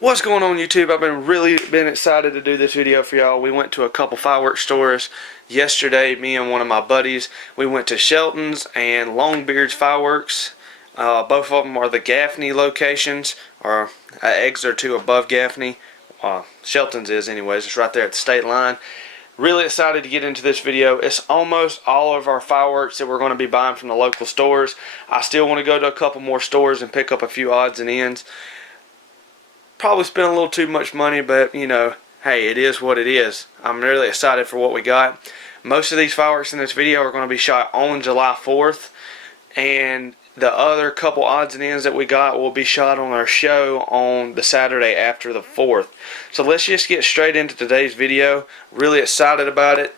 What's going on, YouTube? I've been excited to do this video for y'all. We went to a couple fireworks stores yesterday. Me and one of my buddies. We went to Shelton's and Longbeard's Fireworks. Both of them are the Gaffney locations, or eggs or two above Gaffney. Shelton's is anyways. It's right there at the state line. Really excited to get into this video. It's almost all of our fireworks that we're going to be buying from the local stores. I still want to go to a couple more stores and pick up a few odds and ends. Probably spent a little too much money, but you know, hey, it is what it is. I'm really excited for what we got. Most of these fireworks in this video are going to be shot on July 4th, and the other couple odds and ends that we got will be shot on our show on the Saturday after the 4th. So let's just get straight into today's video. Really excited about it.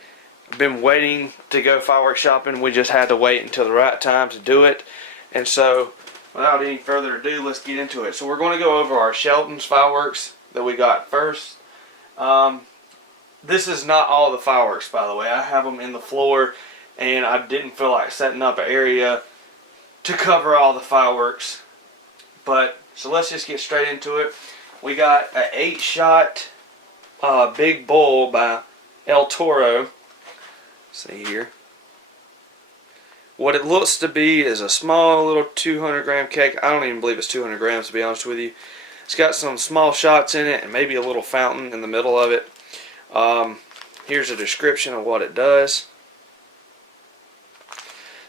I've been waiting to go fireworks shopping. We just had to wait until the right time to do it, and so without any further ado, let's get into it. So we're going to go over our Shelton's fireworks that we got first. This is not all the fireworks, by the way. I have them in the floor, and I didn't feel like setting up an area to cover all the fireworks. So let's just get straight into it. We got an 8-shot Big Bull by El Toro. See here. What it looks to be is a small little 200 gram cake. I don't even believe it's 200 grams, to be honest with you. It's got some small shots in it and maybe a little fountain in the middle of it. Here's a description of what it does.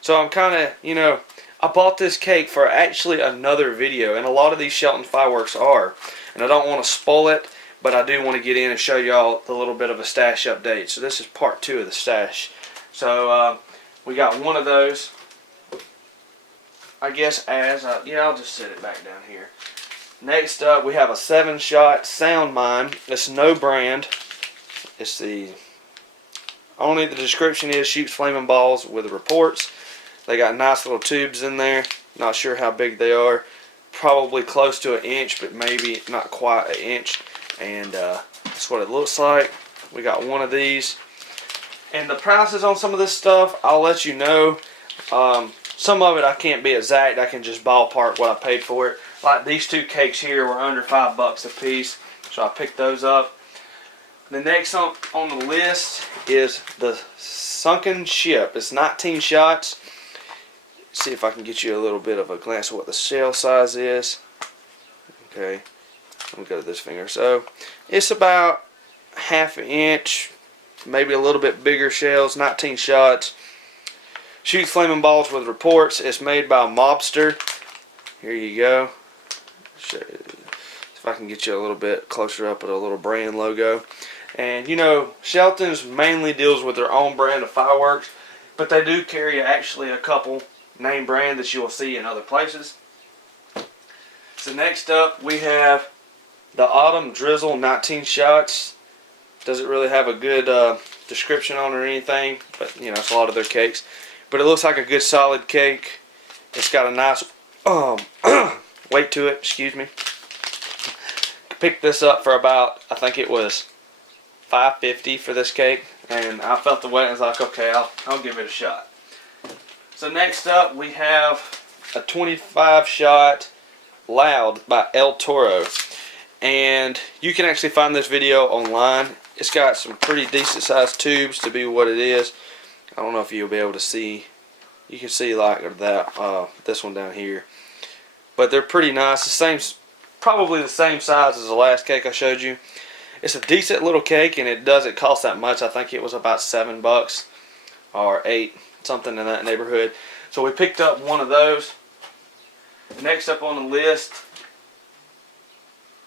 So I'm kind of, you know, I bought this cake for actually another video, and a lot of these Shelton fireworks are. And I don't want to spoil it, but I do want to get in and show y'all a little bit of a stash update. So this is part 2 of the stash. So, we got one of those, I guess, as I'll just set it back down here. Next up, we have a 7-shot Sound Mine. It's no brand. It's the description is shoots flaming balls with reports. They got nice little tubes in there. Not sure how big they are. Probably close to an inch, but maybe not quite an inch. And that's what it looks like. We got one of these. And the prices on some of this stuff, I'll let you know. Some of it I can't be exact. I can just ballpark what I paid for it. Like these 2 cakes here were under $5 a piece, so I picked those up. The next on the list is the Sunken Ship. It's 19 shots. Let's see if I can get you a little bit of a glance of what the shell size is. Okay, let me go to this finger. So it's about ½ inch. Maybe a little bit bigger shells, 19 shots. Shoots flaming balls with reports. It's made by Mobster. Here you go. If I can get you a little bit closer up at a little brand logo. And you know, Shelton's mainly deals with their own brand of fireworks, but they do carry actually a couple name brand that you will see in other places. So next up we have the Autumn Drizzle 19 shots. Doesn't really have a good description on it or anything, but you know, it's a lot of their cakes. But it looks like a good solid cake. It's got a nice weight to it, excuse me. Picked this up for about, I think it was $5.50 for this cake, and I felt the weight and was like, okay, I'll give it a shot. So next up we have a 25-shot Loud by El Toro, and you can actually find this video online. It's got some pretty decent sized tubes to be what it is. I don't know if you'll be able to see. You can see like that, this one down here. But they're pretty nice. The same, probably the same size as the last cake I showed you. It's a decent little cake, and it doesn't cost that much. I think it was about $7 or $8, something in that neighborhood. So we picked up one of those. Next up on the list,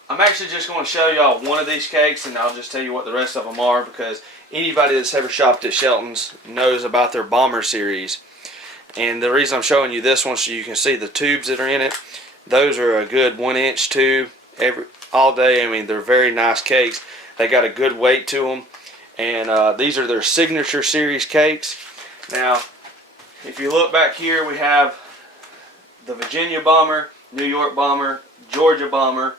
I'm actually just going to show y'all one of these cakes, and I'll just tell you what the rest of them are, because anybody that's ever shopped at Shelton's knows about their Bomber series. And the reason I'm showing you this one so you can see the tubes that are in it. Those are a good 1-inch tube all day. I mean, they're very nice cakes. They got a good weight to them, and these are their signature series cakes. Now, if you look back here, we have the Virginia Bomber, New York Bomber, Georgia Bomber,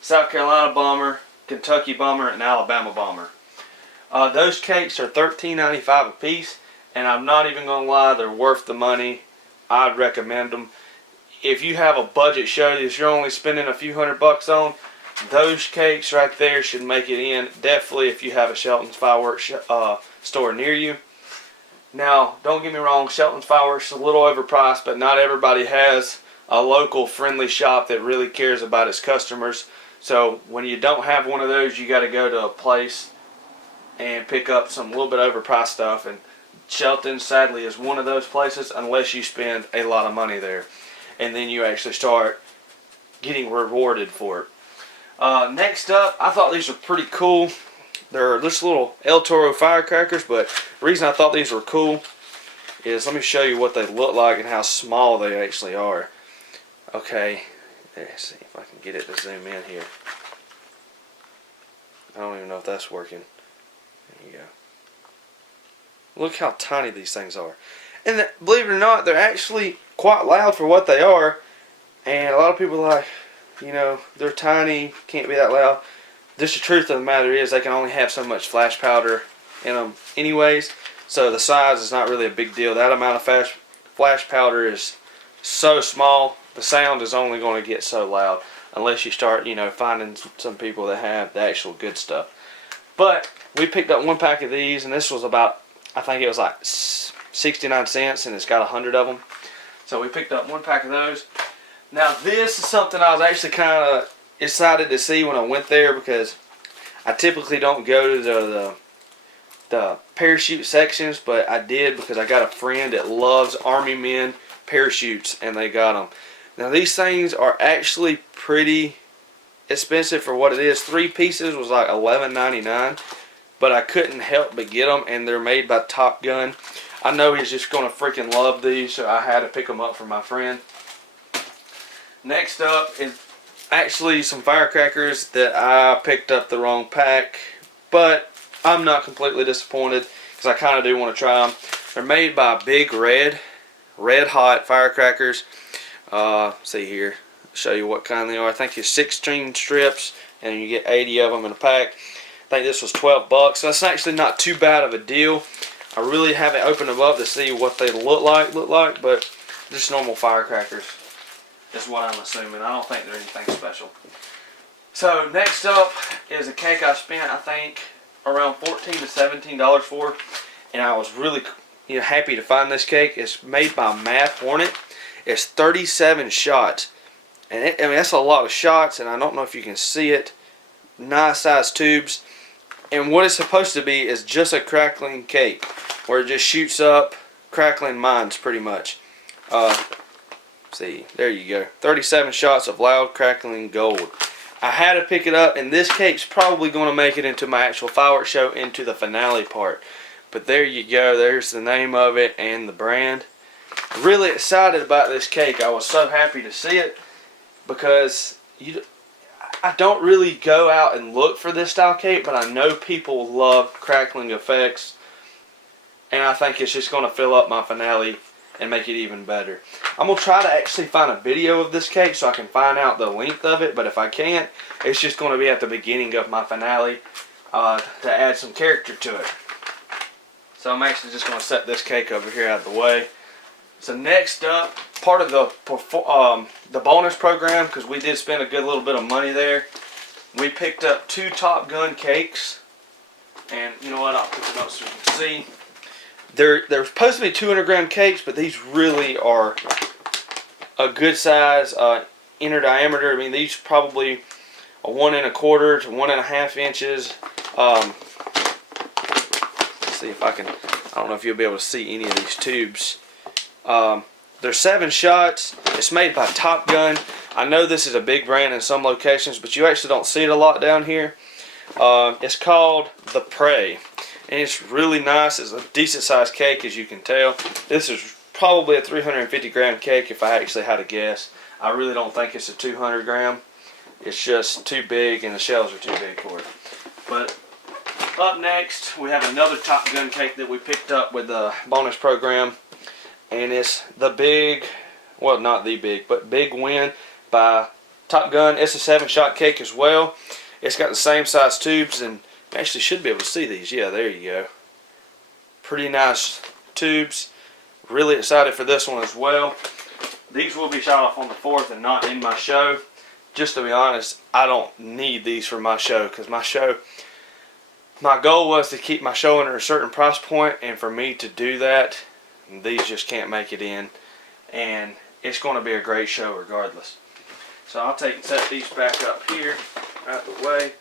South Carolina Bomber, Kentucky Bomber, and Alabama Bomber. Those cakes are $13.95 a piece, and I'm not even going to lie, they're worth the money. I'd recommend them. If you have a budget show that you're only spending a few $100 on, those cakes right there should make it in, definitely if you have a Shelton's Fireworks store near you. Now, don't get me wrong, Shelton's Fireworks is a little overpriced, but not everybody has a local friendly shop that really cares about its customers. So when you don't have one of those, you got to go to a place and pick up some little bit overpriced stuff. And Shelton, sadly, is one of those places unless you spend a lot of money there. And then you actually start getting rewarded for it. Next up, I thought these were pretty cool. They're just little El Toro firecrackers, but the reason I thought these were cool is, let me show you what they look like and how small they actually are. Okay, let's see if I can get it to zoom in here. I don't even know if that's working. There you go. Look how tiny these things are. And believe it or not, they're actually quite loud for what they are. And a lot of people are like, you know, they're tiny, can't be that loud. Just the truth of the matter is they can only have so much flash powder in them anyways. So the size is not really a big deal. That amount of flash powder is so small, the sound is only going to get so loud. Unless you start, you know, finding some people that have the actual good stuff. But we picked up one pack of these, and this was about, I think it was like 69 cents, and it's got 100 of them. So we picked up one pack of those. Now this is something I was actually kind of excited to see when I went there, because I typically don't go to the parachute sections, but I did because I got a friend that loves Army men parachutes, and they got them. Now these things are actually pretty expensive for what it is. 3 pieces was like $11.99, but I couldn't help but get them, and they're made by Top Gun. I know he's just going to freaking love these, so I had to pick them up for my friend. Next up is actually some firecrackers that I picked up the wrong pack, but I'm not completely disappointed because I kind of do want to try them. They're made by Big Red Hot firecrackers. See here, I'll show you what kind they are. I think it's 16 strips, and you get 80 of them in a pack. I think this was $12, so that's actually not too bad of a deal. I really haven't opened them up to see what they look like, but just normal firecrackers is what I'm assuming. I don't think they're anything special. So next up is a cake I spent, I think, around $14 to $17 for, and I was really happy to find this cake. It's made by Mad Hornet. It's 37 shots, and I mean that's a lot of shots, and I don't know if you can see it. Nice size tubes, and what it's supposed to be is just a crackling cake, where it just shoots up, crackling mines pretty much. See, there you go. 37 shots of loud crackling gold. I had to pick it up, and this cake's probably going to make it into my actual fireworks show, into the finale part. But there you go. There's the name of it and the brand. Really excited about this cake. I was so happy to see it, because I don't really go out and look for this style cake, but I know people love crackling effects, and I think it's just going to fill up my finale and make it even better. I'm going to try to actually find a video of this cake so I can find out the length of it, but if I can't, it's just going to be at the beginning of my finale to add some character to it. So I'm actually just going to set this cake over here out of the way. So next up, part of the bonus program, because we did spend a good little bit of money there, we picked up 2 Top Gun cakes, and you know what, I'll put them up so you can see. They're supposed to be 200 gram cakes, but these really are a good size, inner diameter. I mean, these probably a 1 1/4 to 1.5 inches. Let's see if I can. I don't know if you'll be able to see any of these tubes. They're 7 shots. It's made by Top Gun. I know this is a big brand in some locations, but you actually don't see it a lot down here. It's called The Prey. And it's really nice. It's a decent sized cake, as you can tell. This is probably a 350 gram cake if I actually had to guess. I really don't think it's a 200 gram. It's just too big, and the shells are too big for it. But up next, we have another Top Gun cake that we picked up with the bonus program. And it's the big, well, not the big, but Big Win by Top Gun. It's a 7 shot cake as well. It's got the same size tubes, and you actually should be able to see these. Yeah, there you go. Pretty nice tubes. Really excited for this one as well. These will be shot off on the 4th and not in my show. just to be honest, I don't need these for my show, because my goal was to keep my show under a certain price point, and for me to do that, these just can't make it in, and it's going to be a great show regardless. So I'll take and set these back up here out the way.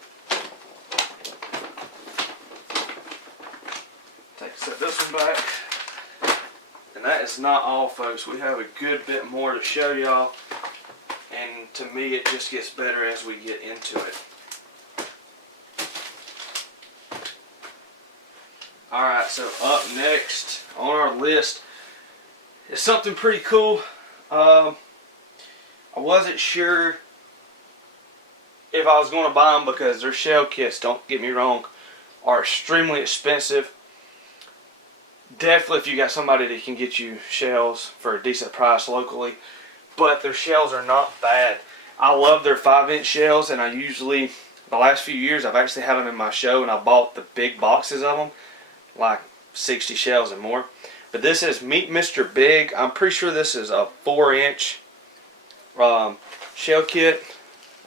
Set this one back. And that is not all, folks. We have a good bit more to show y'all, and to me it just gets better as we get into it. Alright, so up next on our list is something pretty cool. I wasn't sure if I was going to buy them, because their shell kits, don't get me wrong, are extremely expensive. Definitely if you got somebody that can get you shells for a decent price locally, but their shells are not bad. I love their 5-inch shells, and I usually, the last few years, I've actually had them in my show, and I bought the big boxes of them, like 60 shells and more. But this is Meet Mr. Big. I'm pretty sure this is a 4-inch shell kit.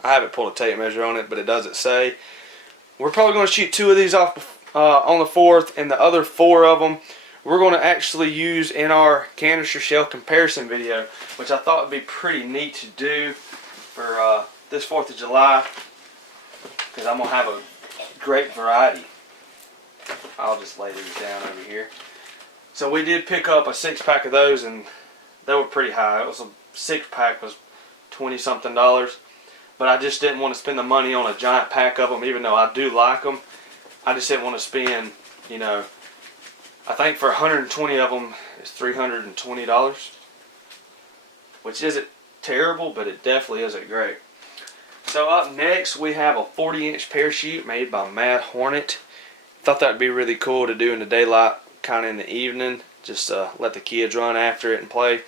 I haven't pulled a tape measure on it, but it doesn't say. We're probably going to shoot 2 of these off on the 4th, and the other 4 of them we're going to actually use in our canister shell comparison video, which I thought would be pretty neat to do for this 4th of July, because I'm going to have a great variety. I'll just lay these down over here. So we did pick up a 6-pack of those, and they were pretty high. It was a 6-pack was $20-something, but I just didn't want to spend the money on a giant pack of them, even though I do like them. I just didn't want to spend, you know, I think for 120 of them is $320, which isn't terrible, but it definitely isn't great. So up next we have a 40-inch parachute made by Mad Hornet. Thought that would be really cool to do in the daylight, kind of in the evening, just let the kids run after it and play,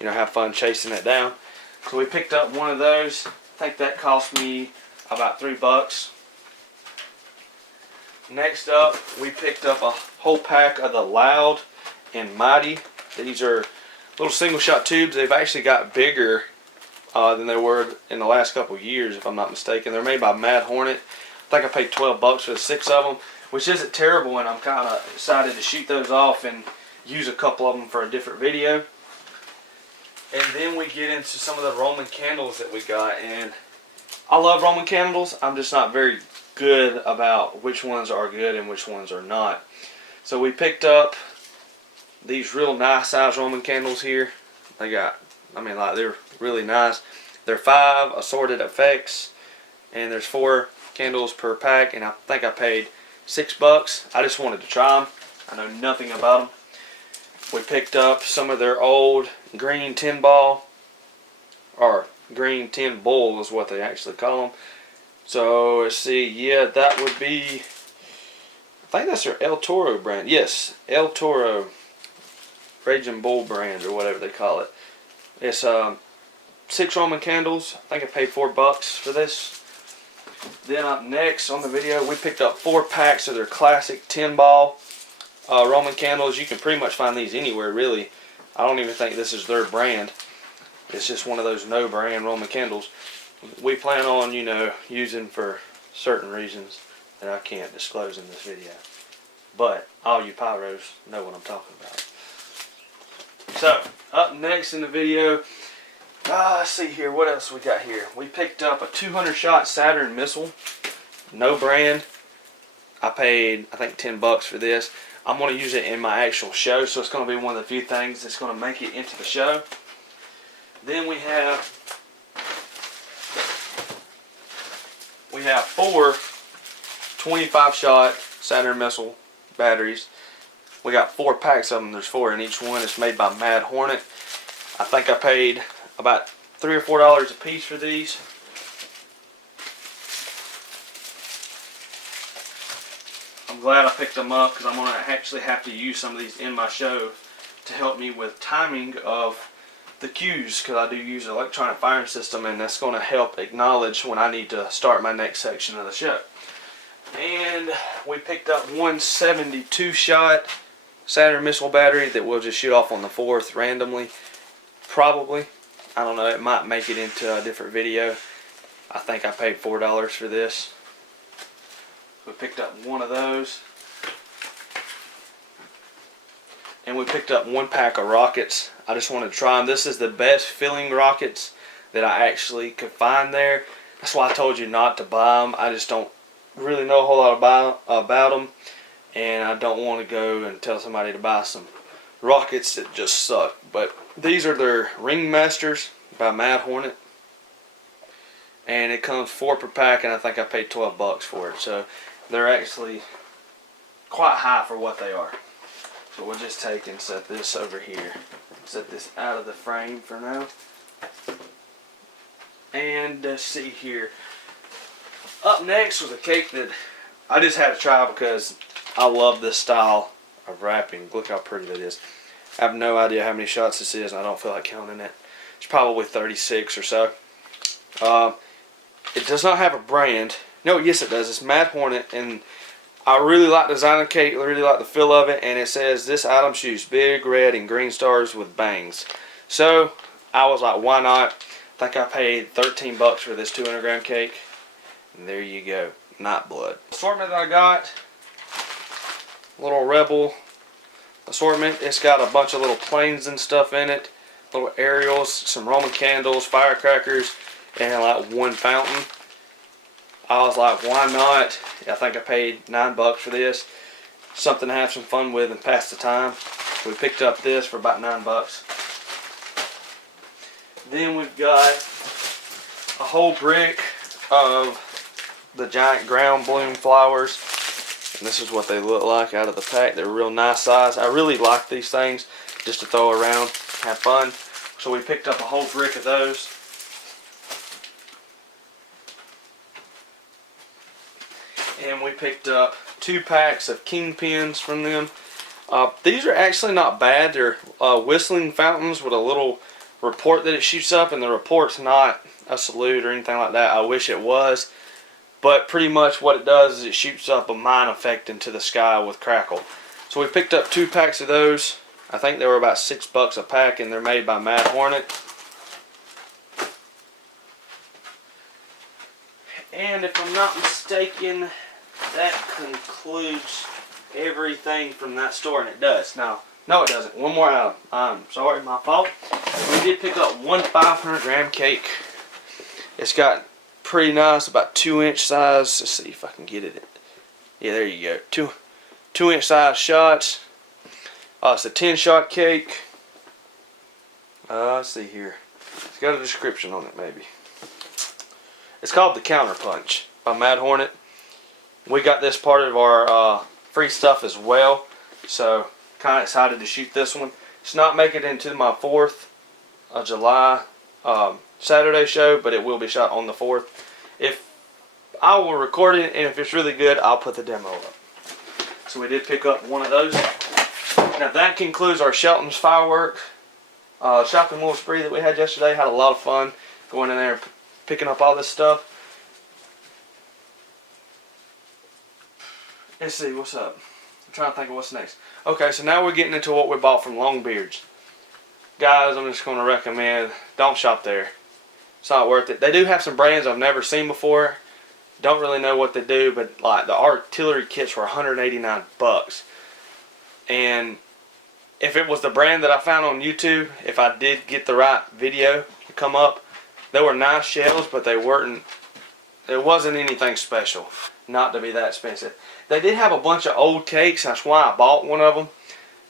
you know, have fun chasing it down. So we picked up one of those. I think that cost me about $3. Next up, we picked up a whole pack of the Loud and Mighty. These are little single shot tubes. They've actually got bigger than they were in the last couple of years, if I'm not mistaken. They're made by Mad Hornet. I think I paid $12 for the 6 of them, which isn't terrible, and I'm kind of excited to shoot those off and use a couple of them for a different video. And then we get into some of the Roman candles that we got, and I love Roman candles. I'm just not very good about which ones are good and which ones are not. So we picked up these real nice size Roman candles here. They got, I mean, like, they're really nice. They're 5 assorted effects, and there's 4 candles per pack, and I think I paid $6. I just wanted to try them. I know nothing about them. We picked up some of their old green tin ball, or green tin bull is what they actually call them. So let's see, yeah, that would be, I think that's their El Toro brand. Yes, El Toro Raging Bull brand, or whatever they call it. It's 6 Roman candles. I think I paid $4 for this. Then up next on the video, we picked up 4 packs of their classic tin ball Roman candles. You can pretty much find these anywhere, really. I don't even think this is their brand. It's just one of those no brand Roman candles. We plan on, you know, using for certain reasons that I can't disclose in this video. But all you pyros know what I'm talking about. So, up next in the video, let's see here, what else we got here? We picked up a 200-shot Saturn missile, no brand. I paid, I think, $10 for this. I'm going to use it in my actual show, so it's going to be one of the few things that's going to make it into the show. Then we have 4 25-shot Saturn missile batteries. We got 4 packs of them. There's 4 in each one. It's made by Mad Hornet. I think I paid about $3 or $4 a piece for these. I'm glad I picked them up, because I'm going to actually have to use some of these in my show to help me with timing of the cues, because I do use an electronic firing system, and that's going to help acknowledge when I need to start my next section of the show. And we picked up one 72-shot Saturn missile battery that we'll just shoot off on the 4th randomly. Probably. I don't know, it might make it into a different video. I think I paid $4 for this. We picked up one of those. And we picked up 1 pack of rockets. I just wanted to try them. This is the best filling rockets that I actually could find there. That's why I told you not to buy them. I just don't really know a whole lot about them. And I don't want to go and tell somebody to buy some rockets that just suck. But these are their Ringmasters by Mad Hornet. And it comes 4 per pack, and I think I paid $12 for it. So they're actually quite high for what they are. So we'll just take and set this over here. Set this out of the frame for now. And let's see here. Up next was a cake that I just had to try because I love this style of wrapping. Look how pretty that is. I have no idea how many shots this is, and I don't feel like counting it. It's probably 36 or so. It does not have a brand. No, yes it does. It's Mad Hornet, and I really like the design of the cake. I really like the feel of it, and it says this item shoots big red and green stars with bangs. So I was like, why not? I think I paid $13 for this 200 gram cake, and there you go, Night Blood. Assortment that I got, little Rebel assortment. It's got a bunch of little planes and stuff in it, little aerials, some Roman candles, firecrackers, and like 1 fountain. I was like, why not? I think I paid $9 for this. Something to have some fun with and pass the time. We picked up this for about $9. Then we've got a whole brick of the giant ground bloom flowers. And this is what they look like out of the pack. They're real nice size. I really like these things just to throw around, have fun. So we picked up a whole brick of those. And we picked up 2 packs of kingpins from them. These are actually not bad. They're whistling fountains with a little report that it shoots up, and the report's not a salute or anything like that. I wish it was. But pretty much what it does is it shoots up a mine effect into the sky with crackle. So we picked up 2 packs of those. I think they were about $6 a pack, and they're made by Mad Hornet. And if I'm not mistaken, that concludes everything from that store, and it does. Now, no it doesn't. One more item. I'm sorry, my fault. We did pick up 1 500 gram cake. It's got pretty nice, about 2-inch size. Let's see if I can get it. Yeah, there you go. 2-inch size shots. It's a 10-shot cake. Let's see here. It's got a description on it, maybe. It's called the Counter Punch by Mad Hornet. We got this part of our free stuff as well, so kind of excited to shoot this one. It's not making it into my 4th of July Saturday show, but it will be shot on the 4th. If I will record it, and if it's really good, I'll put the demo up. So we did pick up 1 of those. Now that concludes our Shelton's Firework shopping little spree that we had yesterday. Had a lot of fun going in there and picking up all this stuff. Let's see, what's up? I'm trying to think of what's next. Okay, so now we're getting into what we bought from Longbeards. Guys, I'm just going to recommend, don't shop there. It's not worth it. They do have some brands I've never seen before. Don't really know what they do, but like the artillery kits were $189. And if it was the brand that I found on YouTube, if I did get the right video to come up, they were nice shells, but they weren't, it wasn't anything special. Not to be that expensive. They did have a bunch of old cakes. That's why I bought one of them.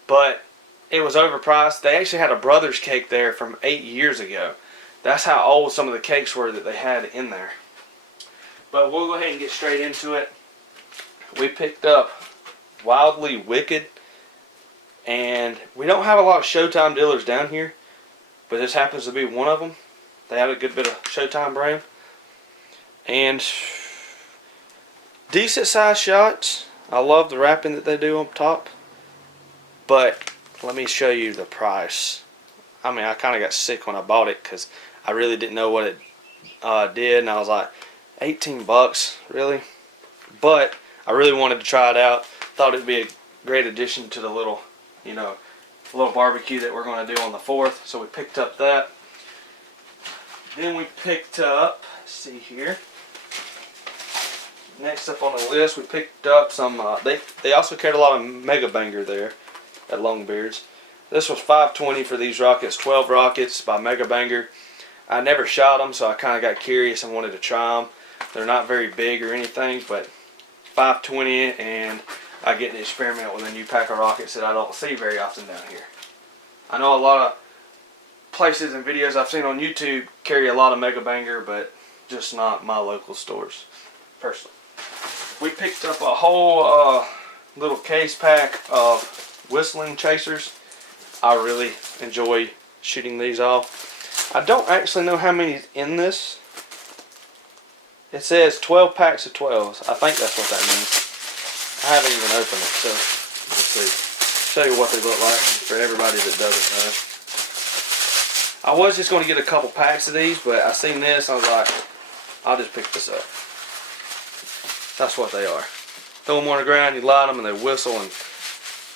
But it was overpriced. They actually had a Brothers cake there from 8 years ago. That's how old some of the cakes were that they had in there. But we'll go ahead and get straight into it. We picked up Wildly Wicked. And we don't have a lot of Showtime dealers down here, but this happens to be one of them. They have a good bit of Showtime brand. And decent sized shots. I love the wrapping that they do on top. But let me show you the price. I mean, I kind of got sick when I bought it because I really didn't know what it did. And I was like, $18, really? But I really wanted to try it out. Thought it'd be a great addition to the little, little barbecue that we're going to do on the 4th. So we picked up that. Then we picked up Let's see here. Next up on the list, we picked up some. They also carried a lot of Mega Banger there at Longbeards. This was $5.20 for these rockets, 12 rockets by Mega Banger. I never shot them, so I kind of got curious and wanted to try them. They're not very big or anything, but $5.20, and I get to experiment with a new pack of rockets that I don't see very often down here. I know a lot of places and videos I've seen on YouTube carry a lot of Mega Banger, but just not my local stores, personally. We picked up a whole little case pack of whistling chasers. I really enjoy shooting these off. I don't actually know how many's in this. It says 12 packs of 12s. I think that's what that means. I haven't even opened it, so let's see. Show you what they look like for everybody that doesn't know. I was just going to get a couple packs of these, but I seen this, I was like, I'll just pick this up. That's what they are. Throw them on the ground, you light them, and they whistle and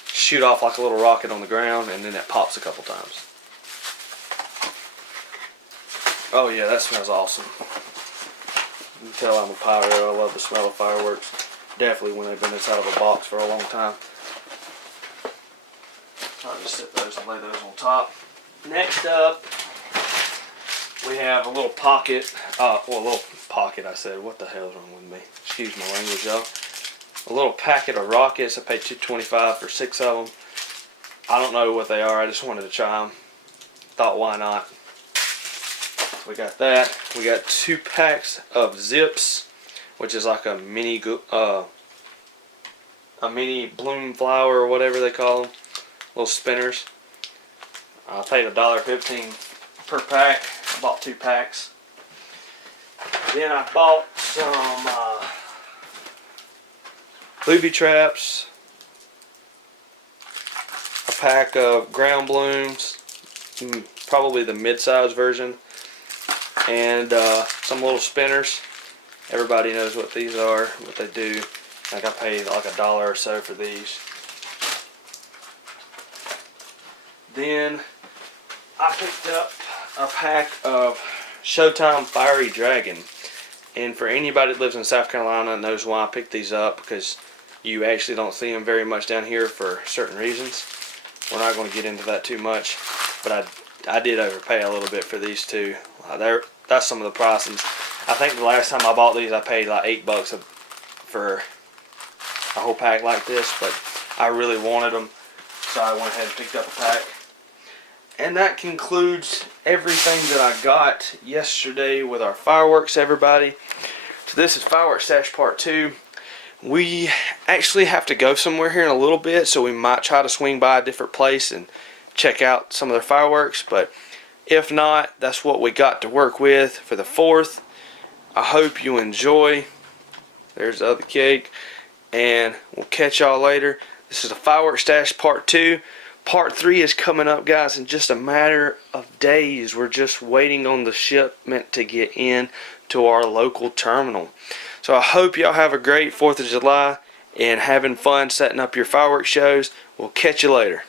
shoot off like a little rocket on the ground, and then it pops a couple times. Oh yeah, that smells awesome. You can tell I'm a pyro. I love the smell of fireworks. Definitely when they've been inside of a box for a long time. I'll just set those and lay those on top. Next up, we have a little pocket. Well, a little pocket, I said. What the hell's wrong with me? Excuse my language, y'all. A little packet of rockets. I paid $2.25 for 6 of them. I don't know what they are. I just wanted to try them. Thought, why not? We got that. We got 2 packs of zips, which is like a mini bloom flower or whatever they call them. Little spinners. I paid $1.15 per pack. I bought 2 packs. Then I bought some booby traps, a pack of ground blooms, probably the mid-size version, and some little spinners. Everybody knows what these are, what they do. I think I paid like $1 or so for these. Then I picked up a pack of Showtime Fiery Dragon. And for anybody that lives in South Carolina knows why I picked these up, because you actually don't see them very much down here for certain reasons. We're not going to get into that too much, but I did overpay a little bit for these two. That's some of the prices. I think the last time I bought these I paid like $8 for a whole pack like this, but I really wanted them, so I went ahead and picked up a pack. And that concludes everything that I got yesterday with our fireworks, everybody. So this is Fireworks Stash Part 2. We actually have to go somewhere here in a little bit, so we might try to swing by a different place and check out some of their fireworks. But if not, that's what we got to work with for the 4th. I hope you enjoy. There's the other cake. And we'll catch y'all later. This is the Fireworks Stash Part 2. Part 3 is coming up, guys, in just a matter of days. We're just waiting on the shipment to get in to our local terminal. So I hope y'all have a great 4th of July and having fun setting up your fireworks shows. We'll catch you later.